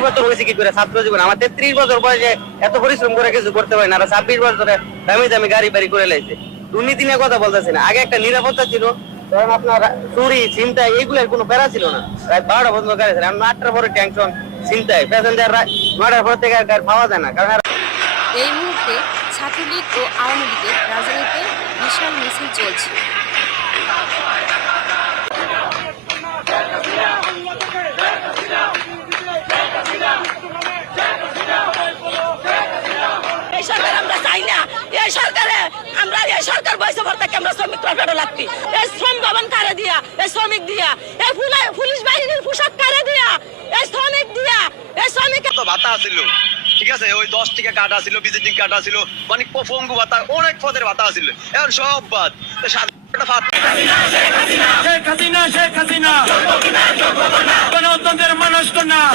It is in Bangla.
পরিবর্তন হয়েছে কি করে ছাত্র জীবন? আমার তেত্রিশ বছর বয়সে এত পরিশ্রম করে কিছু করতে পারে না। আর ছাব্বিশ বছরে দামি দামি গাড়ি বাড়ি করে লাইছে। দুর্নীতি নিয়ে কথা বলতেছি না। আগে একটা নিরাপত্তা ছিল কারণ আপনার চুরি চিন্তা এইগুলোর কোনো প্যারা ছিল না। রাত বারোটা পর্যন্ত গাড়ি ছিল। আমি আটটার পরে টেনশন চিন্তায় প্যাসেঞ্জার নয়টার পর থেকে আর পাওয়া যায় না। কারণ এই মুহূর্তে ছাত্রলীগ ও আওয়ামী লীগের রাজধানীতে বিশাল মিছিল চলছে। চাই না। এই সরকারে আমরা এই সরকার বয়সে ভর থেকে আমরা শ্রমিক প্রফেটও লাগতি। এই শ্রম ভবন কারে দিয়া এই শ্রমিক দিয়া এই পুলা- পুলিশ বাহিনীর পোশাক কারে দিয়া এই শ্রমিক দিয়া এই শ্রমিক তো ভাতা আছিল। ঠিক আছে? ওই দশ টাকা কাটা ছিল ভিজিটিং কাটা ছিল অনেক পঙ্গু ভাতা অনেক পদের ভাতা আছিল। এখন সব বাদ। তো শেখ হাসিনা শেখ হাসিনা। গণতন্ত্রের মানুষ কন্যা